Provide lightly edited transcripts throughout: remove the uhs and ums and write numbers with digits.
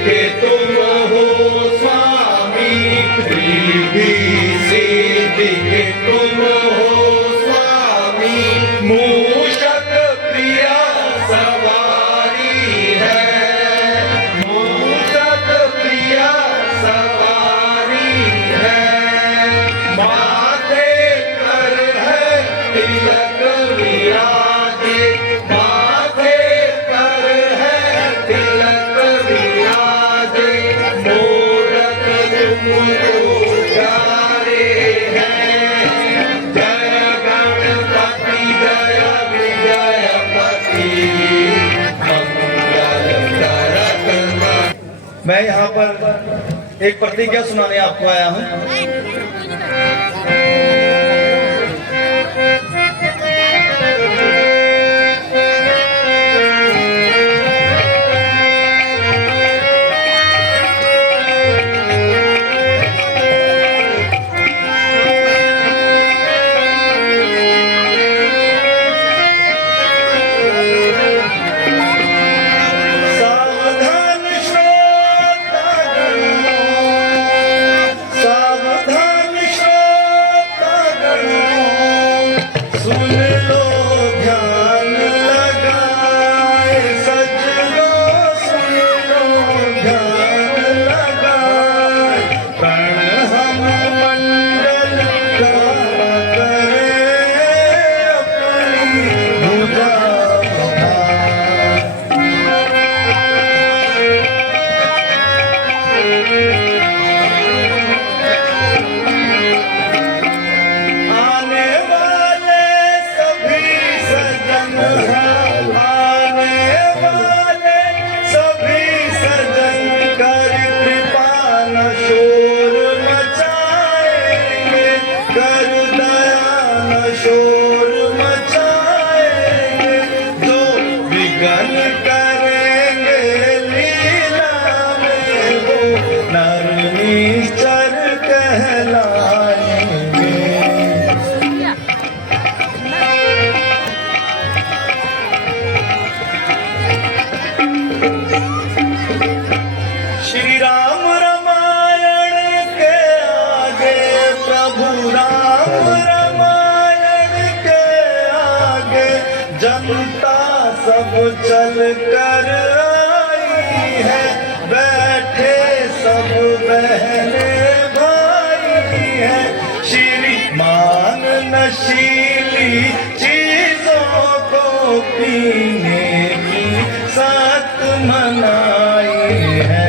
के तुम हो स्वामी, रिद्धि सिद्धि के तुम हो स्वामी। मूषक प्रिया सवारी है, मूषक प्रिया सवारी है। माथे पर है तिलक विराजे, माथे पर है तिलक विराजे। मूरत तुमको प्यारे हैं, जय गणपति जय विजयपति, मंगल करत। मैं यहाँ पर एक प्रतिज्ञा सुनाने आपको आया हूँ। जनता सब चल कर आई है, बैठे सब बहने भाई है। श्रीमान नशीली चीजों को पीने की साथ मनाई है।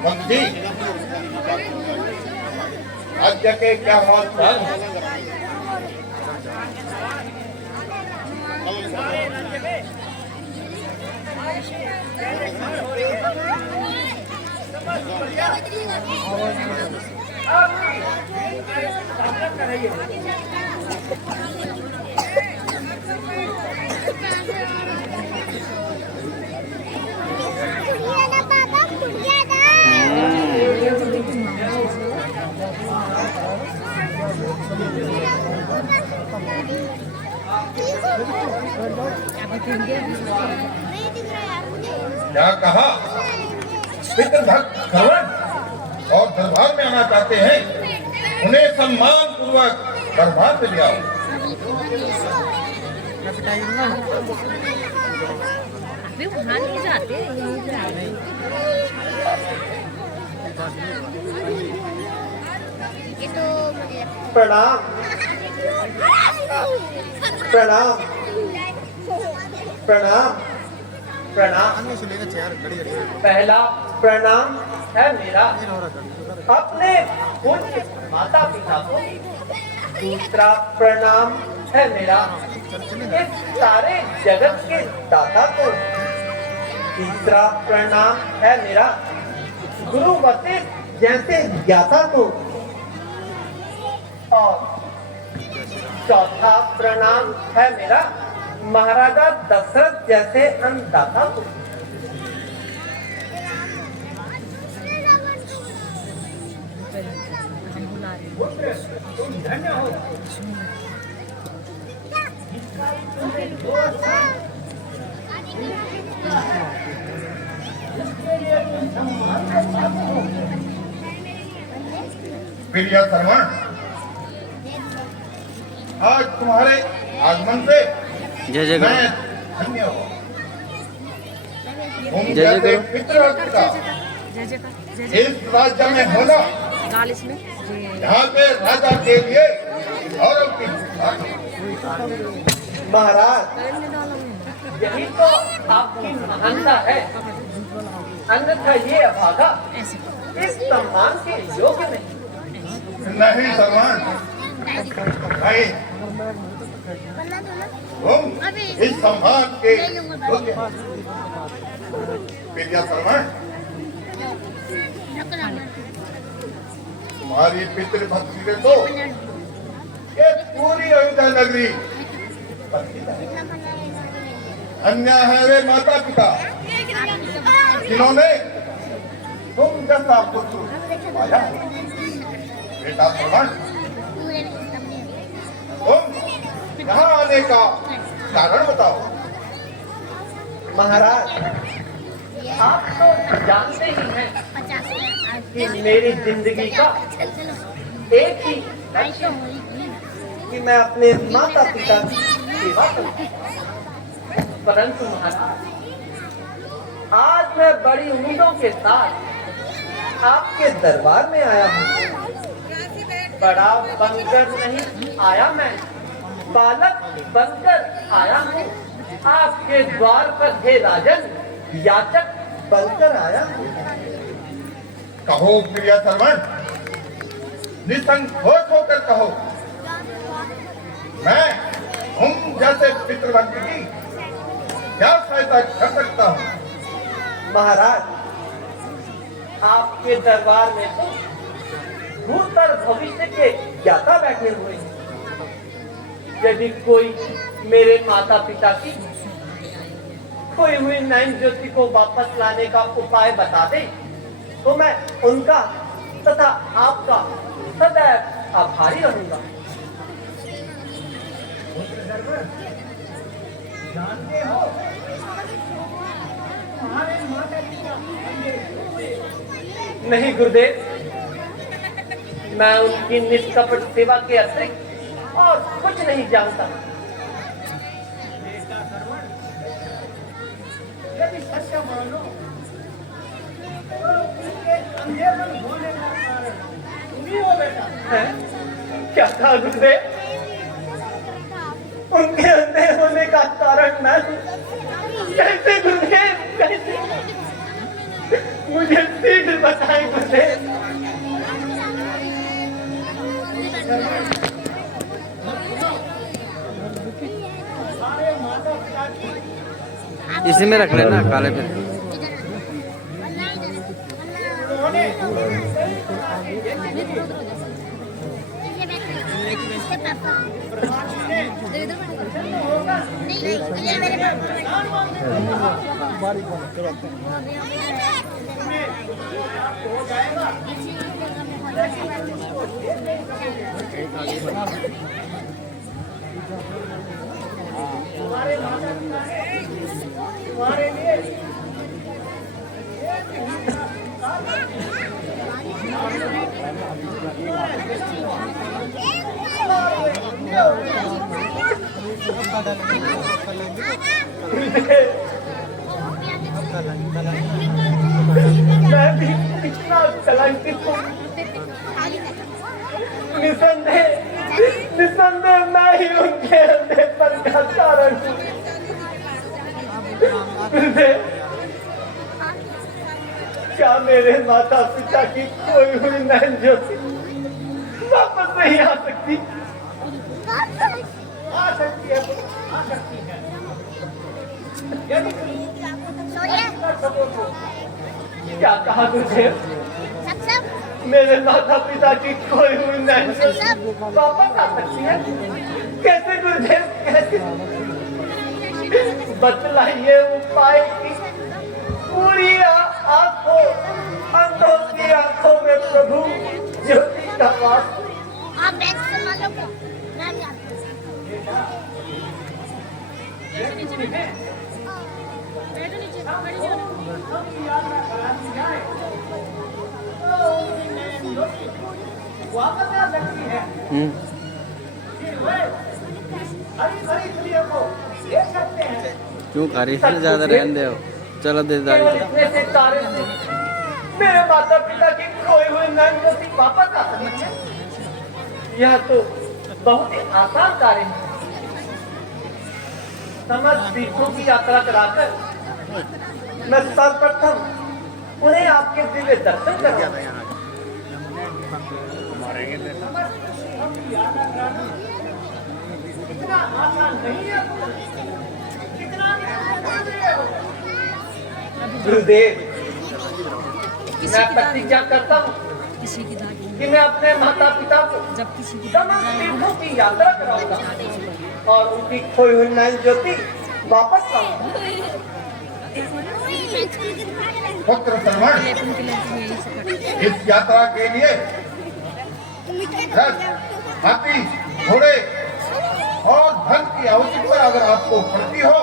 मंत्री आज जाके क्या हाल था? क्या कहा? पितृभक्त श्रवण और दरबार में आना चाहते हैं, उन्हें सम्मान पूर्वक दरबार पे ले आओ। वहाँ नहीं जाते, प्रणाम प्रणाम प्रणाम प्रणाम। पहला प्रणाम है मेरा अपने पूज्य माता पिता को, दूसरा प्रणाम है मेरा इस सारे जगत के दाता को, तीसरा प्रणाम है मेरा गुरु वशिष्ठ जैसे ज्ञाता को, और चौथा प्रणाम है मेरा महाराजा दशरथ जैसे अन्नदाता को। हम बुला रहे हैं। पुत्र तुम धन्य हो। प्रिय श्रवण, आज तुम्हारे आगमन से जय जय मैं करो। धन्य हूँ। तुम जय जय जैसे करो। पितृभक्त का जय जय का जय इस राज्य में होना गाल इसमें जय यहाँ के राजा के लिए गौरव की बात है। महाराज करने डाला मैंने। यही तो आपकी महानता है, अन्यथा ये अभागा ऐसे करो। इस सम्मान के योग्य नहीं। नहीं श्रवण, नहीं, तुम इस सम्मान के योग्य हो। प्रिय श्रवण, तुम्हारी पितृभक्ति से तो ये पूरी अयोध्या नगरी बंचित है। अन्य है वे माता पिता जिन्होंने तुम जैसा पुत्र पाया। बेटा श्रवण, तुम यहाँ आने का कारण बताओ। महाराज आप तो जानते ही हैं कि मेरी जिंदगी का एक ही लक्ष्य है कि मैं अपने माता पिता की सेवा करूं। परंतु महाराज आज मैं बड़ी उम्मीदों के साथ आपके दरबार में आया हूँ। बड़ा बनकर नहीं आया मैं, बालक बनकर आया हूँ। आपके द्वार पर हे राजन, याचक बनकर आया हूँ। कहो प्रिय श्रवण, निसंकोच होकर कहो। मैं तुम जैसे पितृभक्त की क्या सहायता कर सकता हूँ? महाराज आपके दरबार में तो भूत और भविष्य के ज्ञाता बैठे हुए हैं। यदि कोई मेरे माता पिता की खोई हुई नैन ज्योति को वापस लाने का उपाय बता दे तो मैं उनका तथा आपका सदैव आभारी रहूंगा। जानते हो नहीं गुरुदेव, मैं उनकी निष्कपट सेवा के अतिरिक्त और कुछ नहीं जानता। यदि सत्य मानो तो उनके अंधेपन होने का कारण तुम्ही हो बेटा। क्या कहा गुरुदेव? उनके अंधे होने का कारण मैं हूं? कैसे गुरुदेव, कैसे? मुझे शीघ्र बताएं गुरुदेव। इसी में रख लेना काले पे। तुम्हारे लिए मैं भी कितना कलंकित हूँ। निसंदेह मैं ही उनके अंधेपन का कारण हूँ। क्या मेरे माता पिता की खोई हुई नैन ज्योति वापस नहीं आ सकती? आ सकती है, आ सकती है। यदि क्या कहा तुझे? मेरे माता पिता की खोई हुई नैन ज्योति वापस आ सकती है? कैसे गुरुदेव, कैसे? बतलाइए उपाय की। पूरी आंखों, अंधों की आंखों में प्रभु जो कितनी है वापस आ सकती है हरी भरी दुनिया को देख सकते हैं। क्यों खा रही है ज्यादा रहने दो चलो दे दाई इतने से तारे से मेरे माता पिता की खोई हुई नैनज्योति वापस आ सकती है। यह तो बहुत ही आसान कार्य है। समस्त तीर्थों की यात्रा कराकर मैं सर्वप्रथम उन्हें आपके दिव्य दर्शन कराऊंगा। इतना आसान नहीं है। गुरुदेव, मैं प्रतिज्ञा करता हूँ किसी की दादी कि मैं अपने माता पिता को जब किसी की समस्त तीर्थों की यात्रा कराऊंगा और उनकी खोई हुई नैनज्योति वापस लाऊंगा। पुत्र सरवण, उनके लिए यही सब इस यात्रा के लिए रथ, हाथी, घोड़े और धन की आवश्यकता अगर आपको पड़ती हो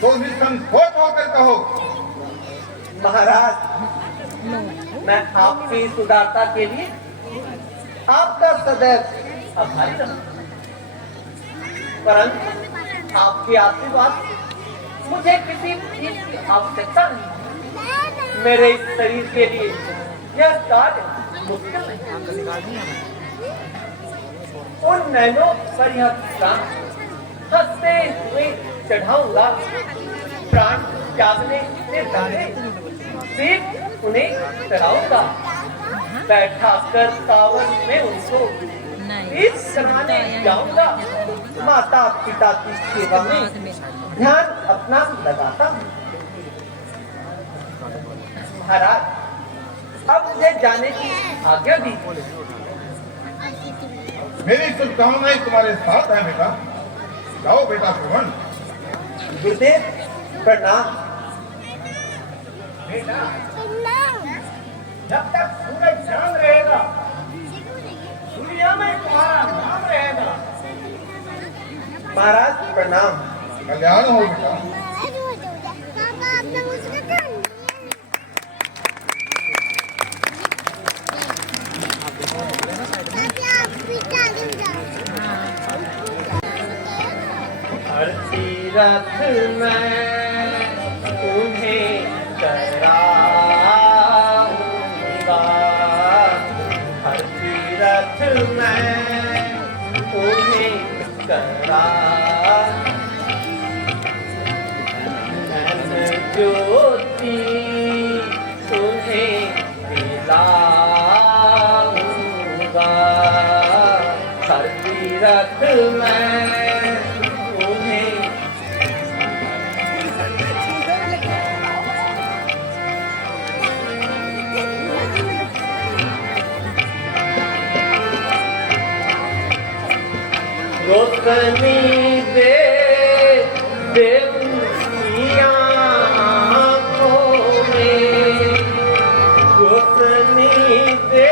तो निसंकोच होकर कहो। महाराज, मैं आपकी इस उदारता के लिए आपका सदैव आभारी रहूंगा। परंतु आपके आशीर्वाद मुझे किसी चीज की आवश्यकता नहीं। मेरे इस शरीर के लिए यह कार्य मुश्किल नहीं। उन नैनों पर यह प्राण हंसते हुए चढ़ाऊंगा। प्राण त्यागने से पहले सिर्फ उन्हें चढ़ाऊंगा। बैठा कर कांवर में उनको इस कराने जाऊंगा। माता पिता की सेवा में ध्यान अपना लगाता हूँ। महाराज, अब मुझे जाने की आज्ञा दी। मेरी शुभकामनाएं तुम्हारे साथ है बेटा। जाओ बेटा श्रवण। गुरुदेव प्रणाम। बेटा, जब तक सूरज चांद रहेगा दुनिया में तुम्हारा नाम रहेगा। महाराज प्रणाम। कल्याण हो बेटा। हर तीरथ में तुम्हें कराऊंगा। हर तीरथ में तुम्हें ज्योति तुम्हें दिलाऊंगा। हर तीरथ में रोशनी दे आँखों में। रोशनी दे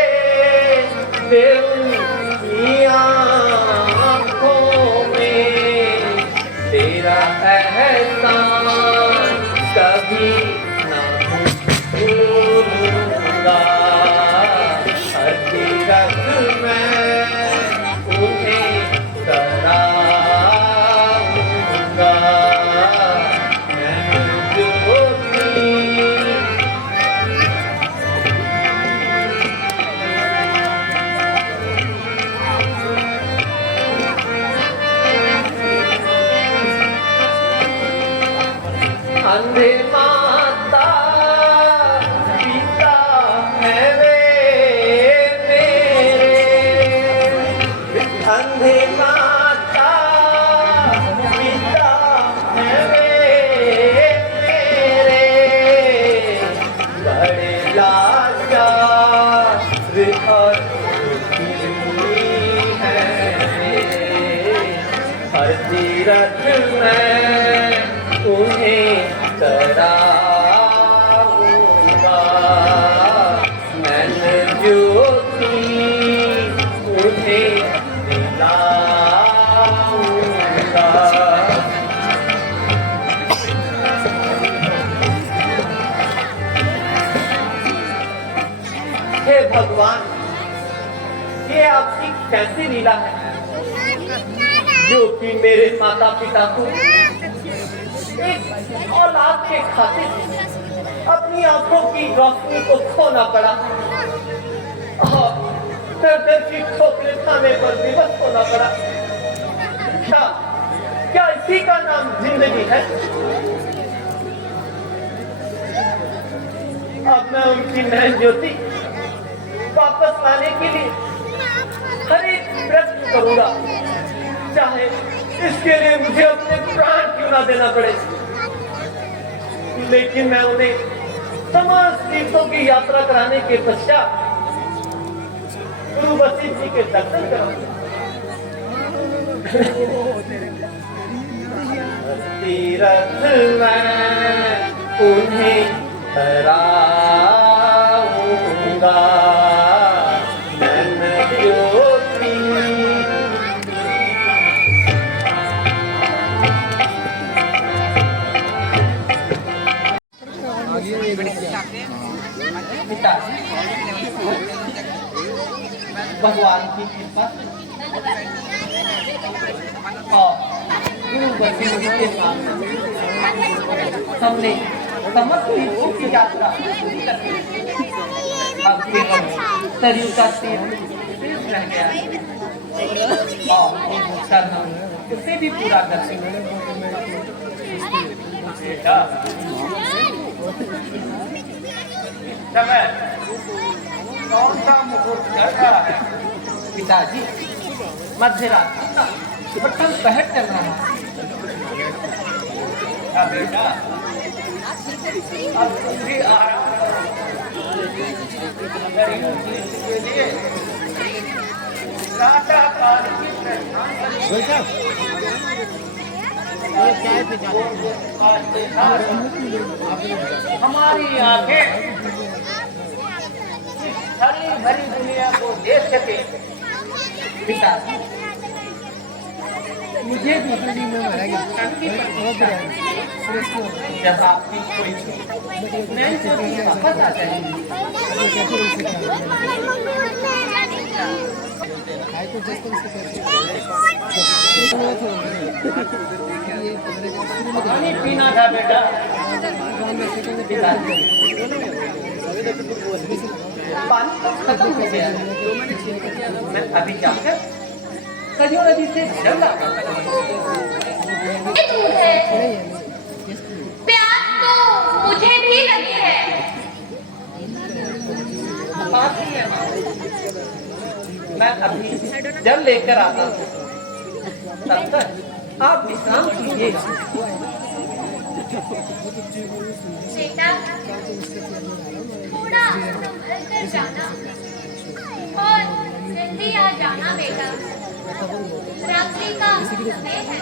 आँखों में। तेरा एहसान कभी न भूलूंगा। हर तीरथ में उन्हें कराऊंगा। अंधे माता पिता है वे मेरे। अंधे माता पिता है वे मेरे। बड़े लाचार और दुखी हैं मेरे। हर तीरथ में उन्हें कराऊंगा। नैनज्योति उन्हें दिलाऊंगा। भगवान, ये आपकी कैसी लीला है जो कि मेरे माता पिता को एक औलाद के खातिर अपनी आंखों की रोशनी को खोना पड़ा और दर्द की ठोकरें खाने पर विवश होना पड़ा। क्या इसी का नाम जिंदगी है? अब मैं उनकी नयन ज्योति वापस लाने के लिए हर एक प्रयत्न करूंगा, चाहे इसके लिए मुझे अपने प्राण क्यों ना देना पड़े, लेकिन मैं उन्हें समस्त तीर्थों की यात्रा कराने के पश्चात गुरु वशिष्ठ जी के दर्शन कराऊंगा। तीरथ मैं उन्हें कराऊंगा, पिता भगवान की कृपा और गुरु वशिष्ठ जी के सामने हमने समस्त तीर्थों की यात्रा अब केवल सरयू का तीर्थ रह गया और कल हम उसे भी पूरा कर सकेंगे। समय कौन सा मुहूर्त चल रहा है? पिताजी, मध्य रात्रि का प्रथम पहर चल रहा है। बेटा, अब तुम भी आराम के लिए प्रातःकाल हमारी आंखें हरी भरी दुनिया को देख सके। पिता, मुझे दूसरी में जब आपकी कोई नई चीज वापस आ जाएगी पानी पीना था बेटा। पानी तो खत्म हो गया, मैं अभी जाकर कजो नदी से जल लाता प्यास तो मुझे भी लगी है। मैं अभी जल लेकर आता हूँ, तब तक आप विश्राम कीजिए। बेटा, थोड़ा संभल कर जाना और जल्दी आ जाना बेटा, रात्रि का समय है।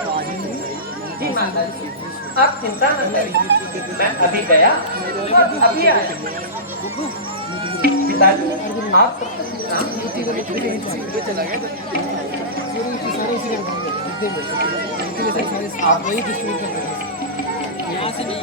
जी माता जी, आप चिंता न करिए, मैं अभी गया और अभी आया। पिताजी, आप आप वही यहाँ से नहीं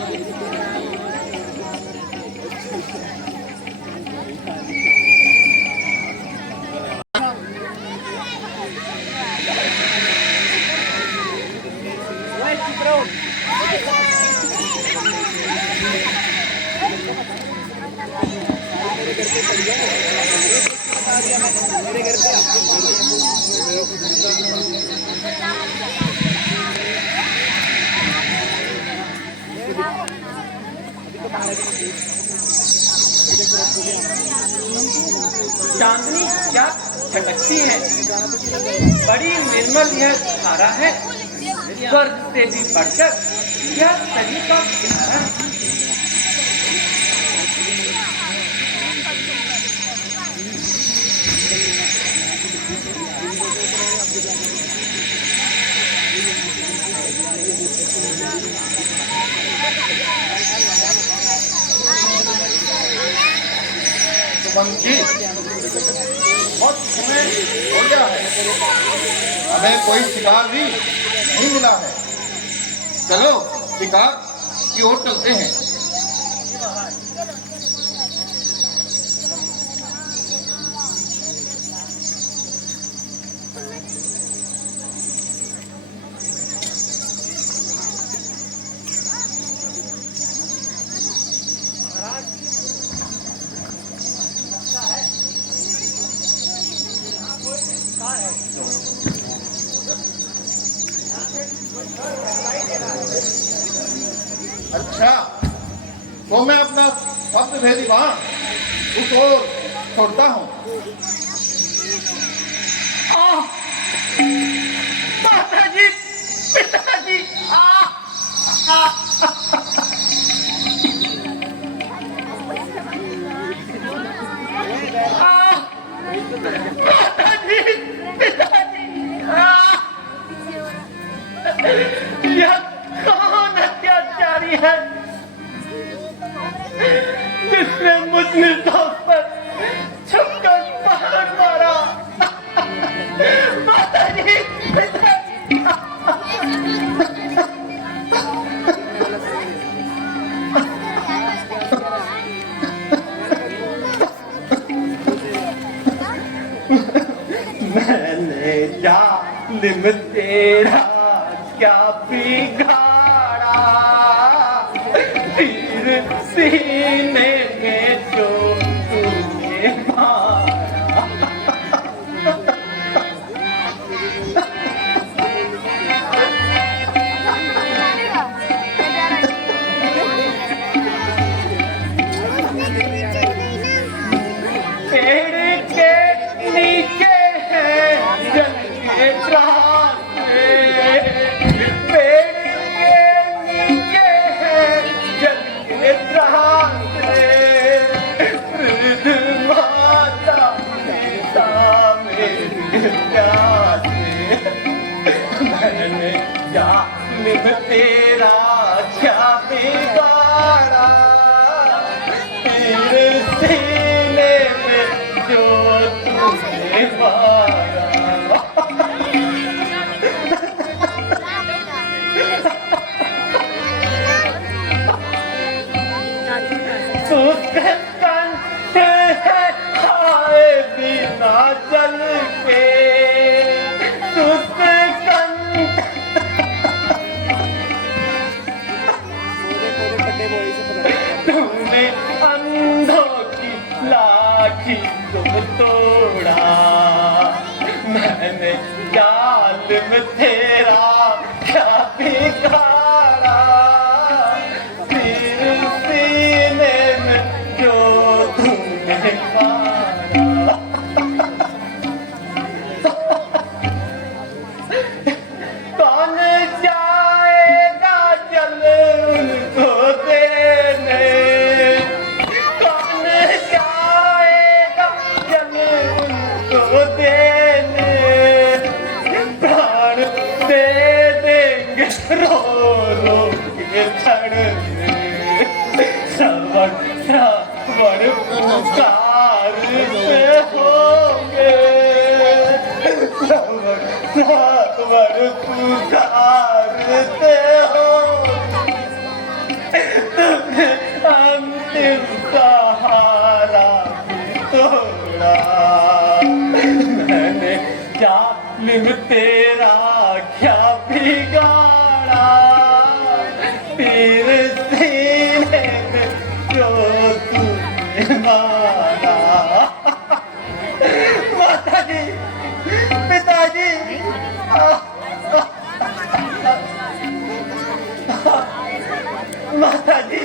चांदनी क्या चमकती है, बड़ी निर्मल यह धारा है, स्वर्ग से भी बढ़कर यह सभी का किनारा है। बहुत समय हो गया है, हमें कोई शिकार भी नहीं मिला है। चलो शिकार की ओर चलते हैं। अच्छा, तो मैं अपना शब्द भेदी वहां उस ओर छोड़ता हूँ। माताजी, पिताजी, माताजी, पिताजी, यह कौन अत्याचारी है जिसने मुझ निर्दोष पर छुपकर पहाड़ मारा? माताजी, पिताजी, मैंने जालिम तेरा क्या बिगाड़ा, तीर सीने में जो तूने मारा। पेड़ के नीचे है जल के रास्ते, पेड़ के नीचे है जल के रास्ते, वृद्ध माता पिता मेरे प्यासे, मैंने जालिम तेरा क्या बिगाड़ा, तेरे सीने में जो तूने मारा। उसके कंठ है खाए बिना जल के, उसके कंठ तूने अंधों की लाठी को तोड़ा, मैंने जालिम तेरा क्या बिगाड़ा, तेरे सीने में जो तूने मारा। कौन जाएगा जल उनको देने, कौन जाएगा जल उनको देने, प्राण दे देंगे रो रो के छड़ने, श्रवण श्रवण पुकारते होंगे, श्रवण श्रवण पुकारते होंगे, तुमने अंतिम सहारा भी तोड़ा, मैंने जालिम तेरा क्या बिगाड़ा, तेरे सीने में जो तूने मारा। माताजी, पिताजी, माताजी,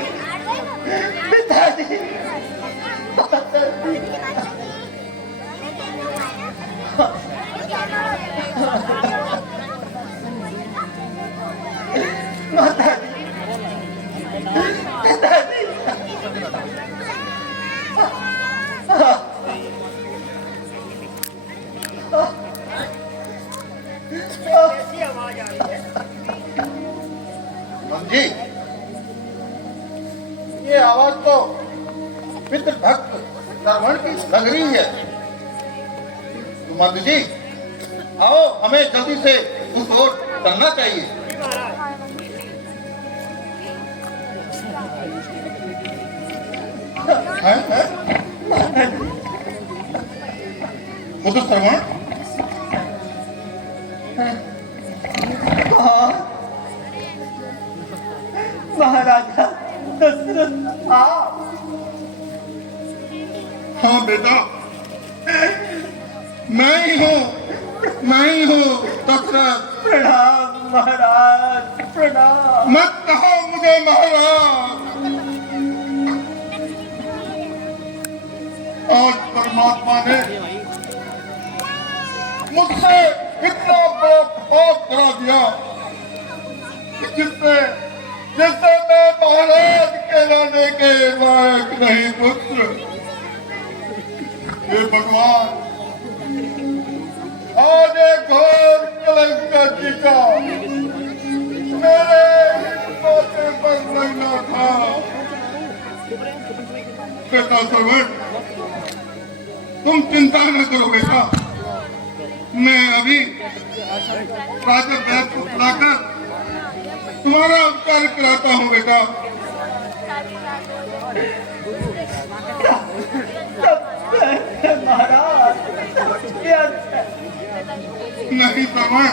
पिताजी, माताजी, पिताजी, जी, ये आवाज तो पितृ भक्त श्रवण की लग रही है। तो मंद जी, आओ, हमें जल्दी से उस ओर चलना चाहिए। मुझे श्रवण महाराजा दशरथ आप? हाँ बेटा, मैं ही हूँ नहीं हूँ दशरथ। प्रणाम महाराज, प्रणाम। मत कहो मुझे महाराज। आज परमात्मा ने मुझसे इतना बड़ा पाप करा दिया जिससे जिससे मैं महाराज कहलाने के लायक नहीं पुत्र। हे भगवान, आज एक घोर कलंक का टीका मेरे माथे पर लगना था। बेटा सर्वण, तुम चिंता न करो बेटा, मैं अभी राजा वैद्य को बुलाकर तुम्हारा उपचार कराता हूँ बेटा। महाराज नहीं श्रवण,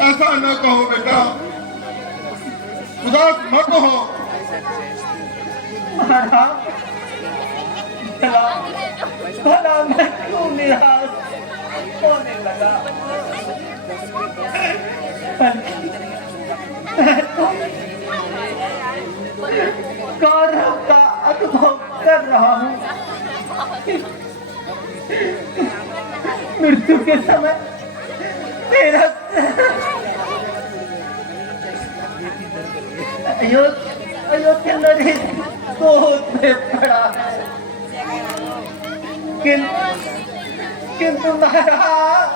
ऐसा न कहो बेटा, उदास मत हो। महाराज, भला मैं क्यों निराश होने लगा? गौरव का अनुभव कर रहा हूँ। मृत्यु के समय मेरा अयोध्या नरेश गोद में पड़ा है, किंतु महाराज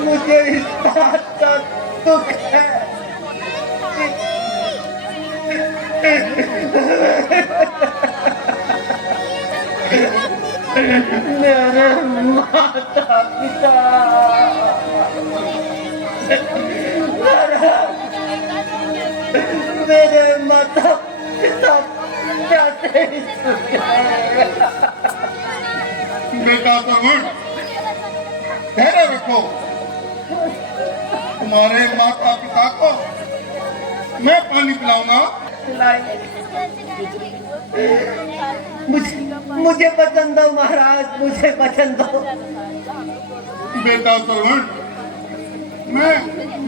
मुझे इस बात का दुख है मेरे माता पिता मेरे माता पिता बेटा श्रवण, धैर्य रखो। तुम्हारे माता पिता को मैं पानी पिलाऊंगा। मुझे वचन दो महाराज, मुझे वचन दो। बेटा श्रवण,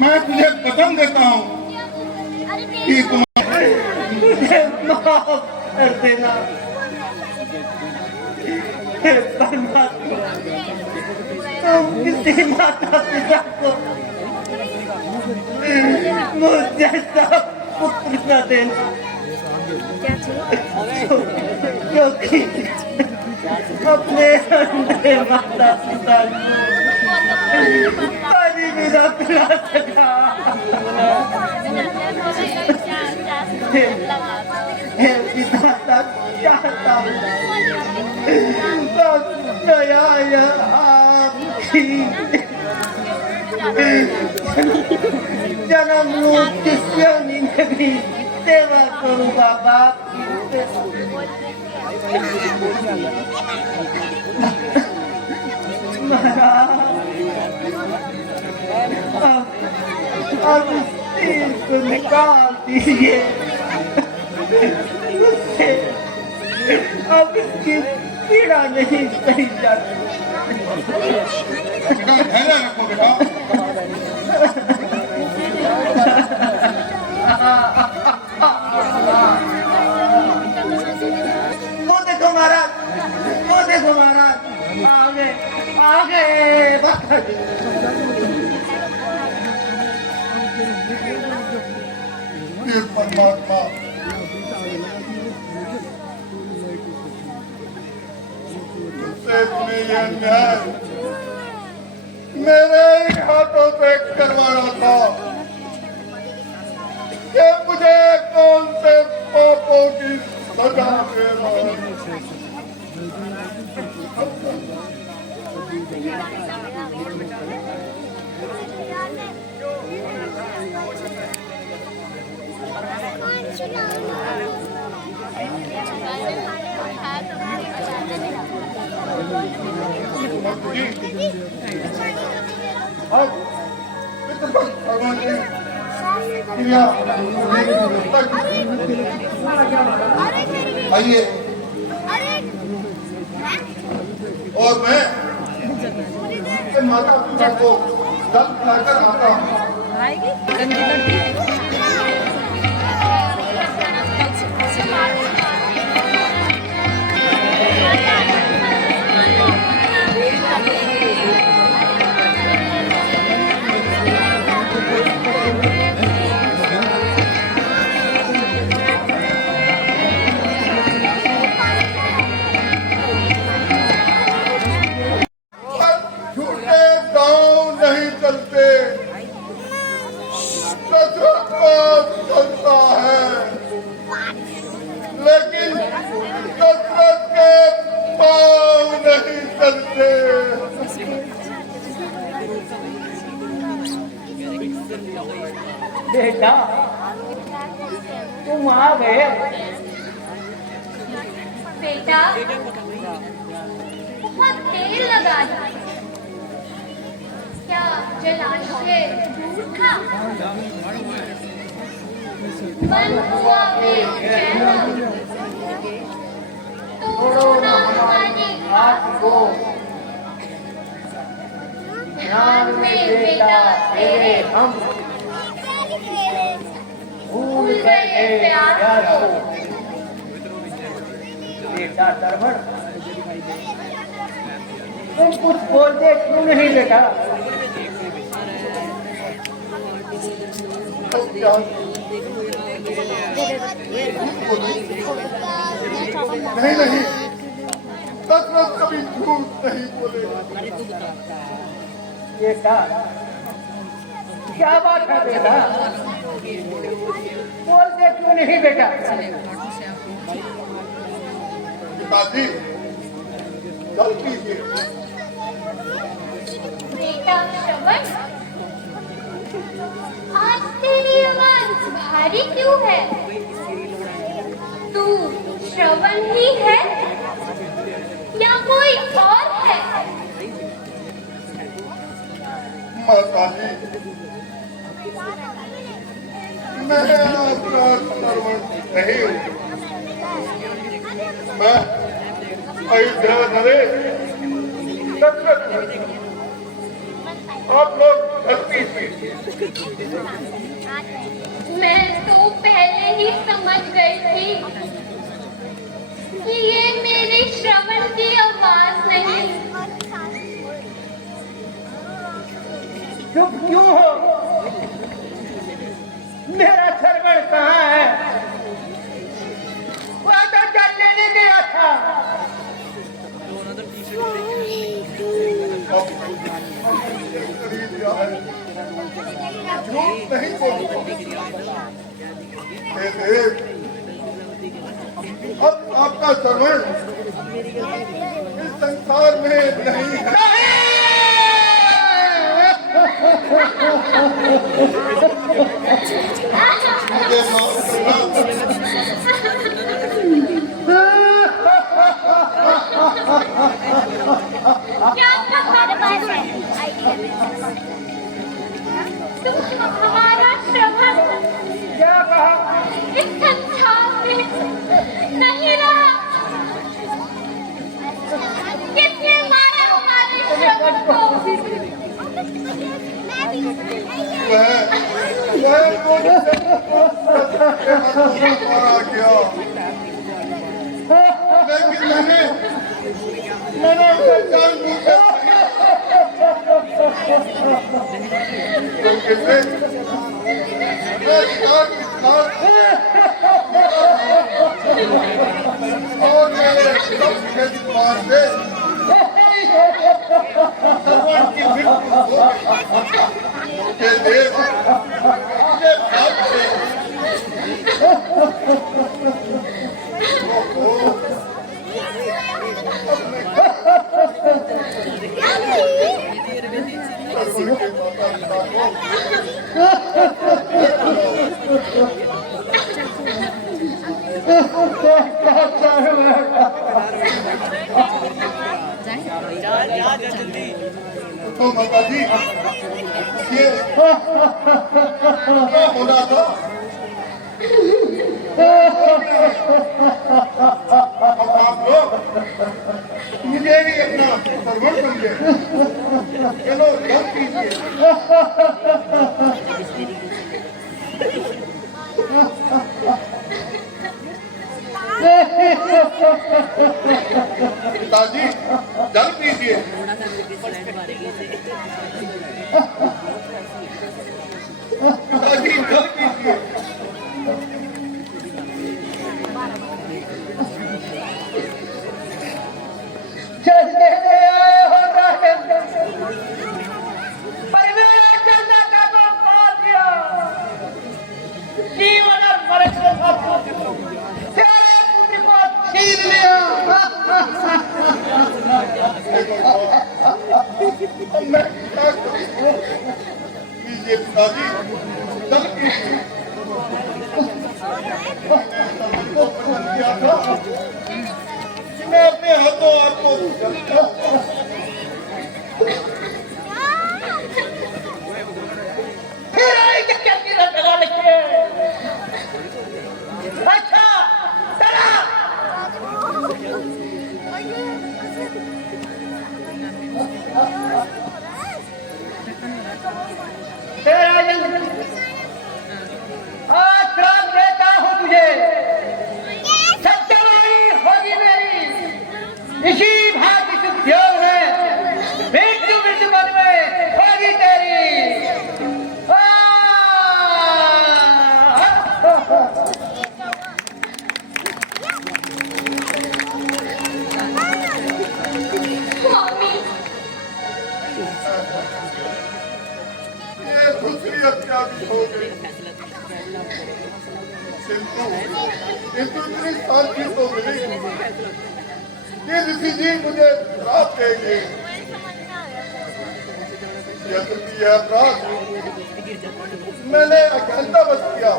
मैं तुझे वचन देता हूँ कि मुझे माफ कर देना। हे परमात्मा, तुम किसी माता पिता को मुझ जैसा पुत्र न देना, क्योंकि अपने अंधे माता पिता को पानी भी न पिला सका। हे पिता, चाहता हूँ दया आपकी, जन्म मुक्ति में भी सेवा करूँगा बाप की। महाराज, अब इसको निकाल दीजिए, उससे अब इसकी पीड़ा नहीं सही जाती। धैर्य रखो बेटा। वो देखो महाराज, वो देखो महाराज, आगे आगे परमात्मा, तुमने ये अन्याय मेरे ही हाथों से करवाना था कि मुझे कौन से पापों की सजा देना। अब भगवान जी क्रिया आइए और मैं माता पिता को जल पिलाकर आता हूँ। आएगी गंदी लड़की झूठे दांव नहीं चलते, कसरत को चलता है, लेकिन कसरत के पाँव नहीं चलते। बेटा तुम आ गए। बेटा बहुत देर लगा दी। क्या जलाशय दूर था? बन हुआ में चेहरा तोड़ना हमारी घाट को। ध्यान में बेटा तेरे हम भूल गए प्यार को। बेटा सरवण तुम कुछ बोलते क्यों नहीं बेटा? नहीं नहीं, कसरत कभी झूठ नहीं बोलेगा। बेटा क्या बात है बेटा? बोलते क्यों नहीं बेटा? पिताजी जल पीजिए। बेटा श्रवण, आज तेरी आवाज भारी क्यों है? तू श्रवण ही है या कोई और है? माताजी मैं आपका श्रवण नहीं हूँ। मैं अयोध्या नरेश दशरथ हूँ। आप लोग गलती से मैं तो पहले ही समझ गई थी कि ये मेरे श्रवण की आवाज नहीं। चुप क्यों हो? मेरा सरवण कहाँ है? वो तो जल लेने गया था। झूठ नहीं बोलूंगा। अब आपका श्रवण इस संसार में नहीं है। मुझे माफ क्या हमारे पास है? तुम हमारा श्रवण क्या कहा? इस संसार में नहीं रहा। किसने मारा हमारे श्रवण को? मारा गया, लेकिन मैंने उसे जानबूझकर और मार दे तो माता जी ये क्या होना पिताजी जल पीजिए। पिताजी जल पीजिए। चलते आए हो राजेंद्र, पर मेरा चलना का तो पा दिया। जीवन और मरण के साथ तेरे पुत्र को छीन लिया। मैं क्या करूं? पीजिए पिताजी जल पीजिए। किया था मैं अपने हाथों आपको फिर आई कि क्या गिरा लगा रखी है। अच्छा चला आज रात देता हूँ तुझे, सत्यवाई होगी मेरी। इसी भाग्य के उद्योग में मृत्यु मृत्यु मन में होगी तेरी। स्वामी ये दूसरी हत्या भी हो गई, किंतु इतनी शांति तो मिली। ये ऋषि जी मुझे श्राप देंगे। यह अपराध मैंने अज्ञानतावश किया,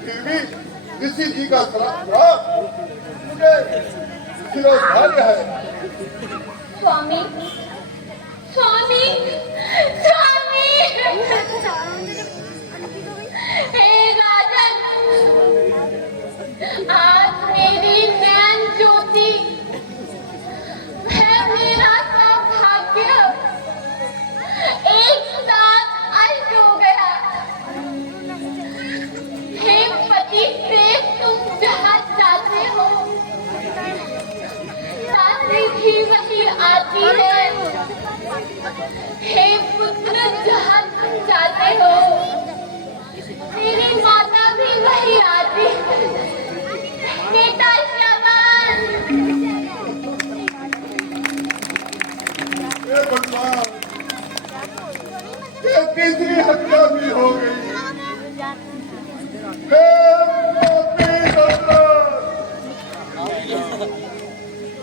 फिर भी ऋषि जी का श्राप मुझे शिरोधार्य है। स्वामी स्वामी स्वामी हे राजन, आज मेरी नैन ज्योति है मेरा सौभाग्य एक साथ अस्त हो गया। हे पति से तुम जहाँ जाते हो साथी भी वही आती है। हे पुत्र जहाँ तुम जाते हो मेरी माता भी वही आती है। बेटा श्रवण, हे भगवान, ये तीसरी हत्या भी हो गई। हे मोती दशरथ,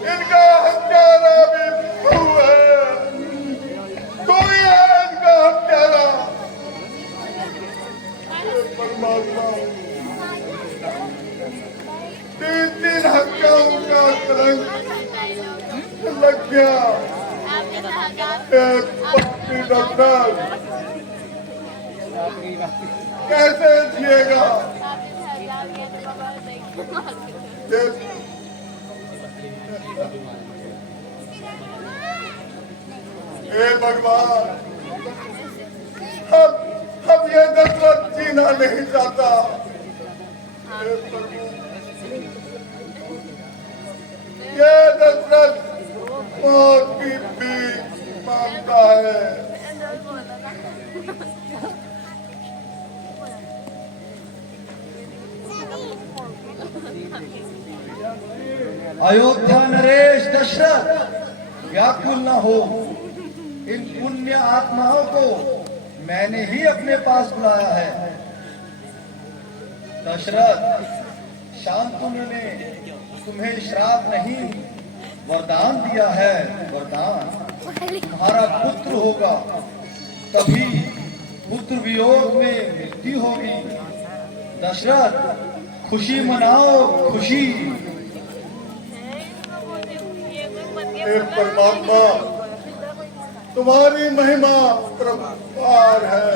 इनका हत्यारा भी तू है, तू ही है इनका हत्यारा। हे परमात्मा, तीन हत्याओं का कलंक लग गया। एक पत्नी दशरथ कैसे जिएगा? हे भगवान, अब ये दशरथ जीना नहीं चाहता। हे प्रभु, ये दशरथ मौत की भीख मांगता है। अयोध्या नरेश दशरथ व्याकुल न हो, इन पुण्य आत्माओं को मैंने ही अपने पास बुलाया है। दशरथ, शांतनु ने तुम्हें श्राप नहीं वरदान दिया है। वरदान तुम्हारा पुत्र होगा, तभी पुत्र वियोग में मृत्यु होगी। दशरथ खुशी मनाओ, खुशी। हे परमात्मा, तुम्हारी महिमा परम्पार है।